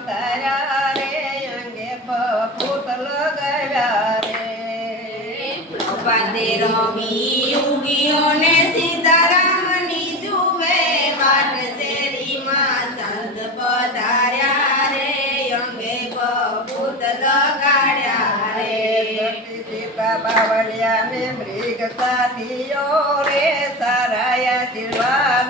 કર્યા રે અંગે પૂતલો ગયા રે પાતે રવિ ઉગીઓ ને સીતારામની જુવે વાટ શેરી માં સંત પધાર્યા રે અંગે પૂતલો ગાડ્યા રે બાવળિયા ને મૃગ સાથીઓ રે સારાયા શિરવા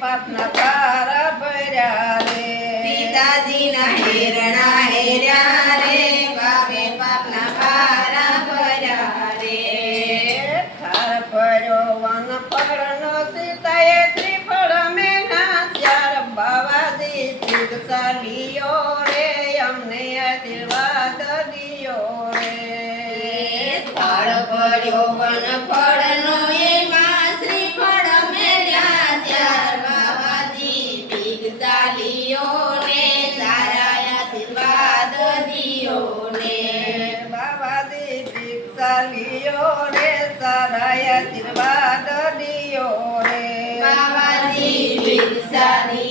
પાપના પારા ભર્યા રે. સીતાજીના હેરણા હેર્યા રે. બાપે પાપના પારા ભર્યા રે. ખાર ભર્યો વન ફળનો સીતાએ ત્રિફળ મેના. ચાર બાવાજી પીરસા લિયો રે. અમને આશીર્વાદ દિયો રે. ખાર ભર્યો વન ફળનો દિયો રે સરાય આશીર્વાદ દિયો રે બાબાજી વિસાની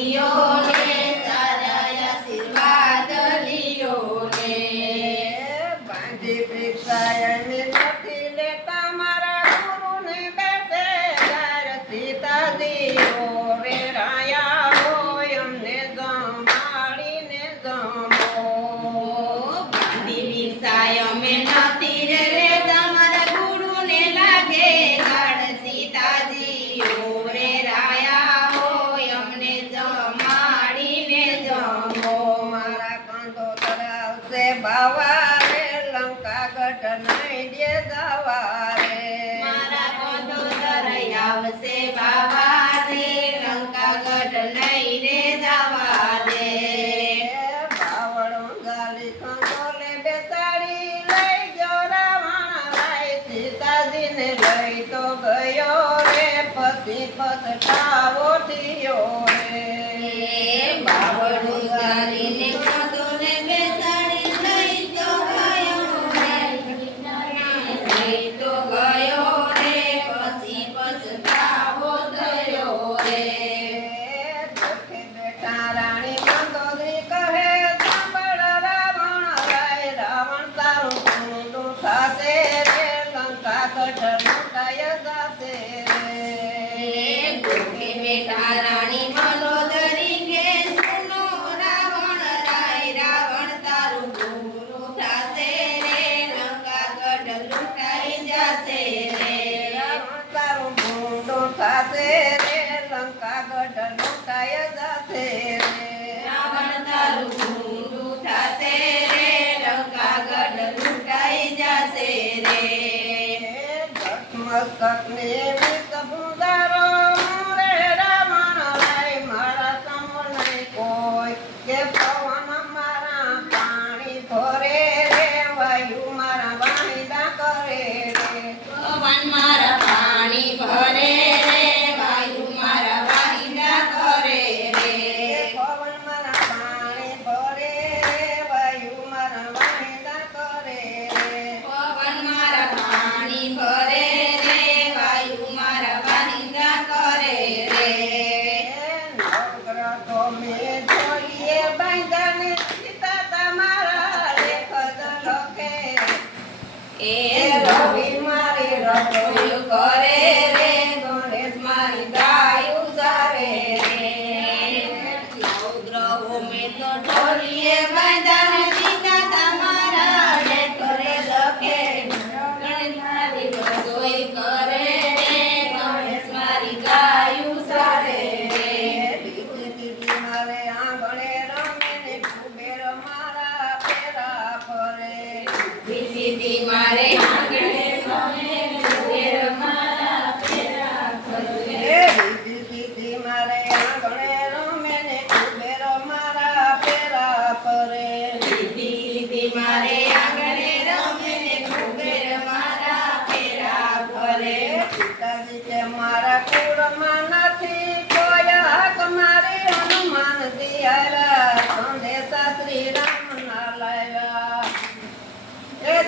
ભીમ સટાવો થયો લંકા ગઢ મારા સમય કોઈ કે પવન મારા પાણી ધોરે રે વાયુ મારા વાહિદા કરે Yeah.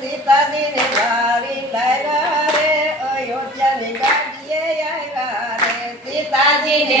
સીતાજીને લારી લાવ્યા રે અયોધ્યાની ગાડીએ આવ્યા રે. સીતાજીને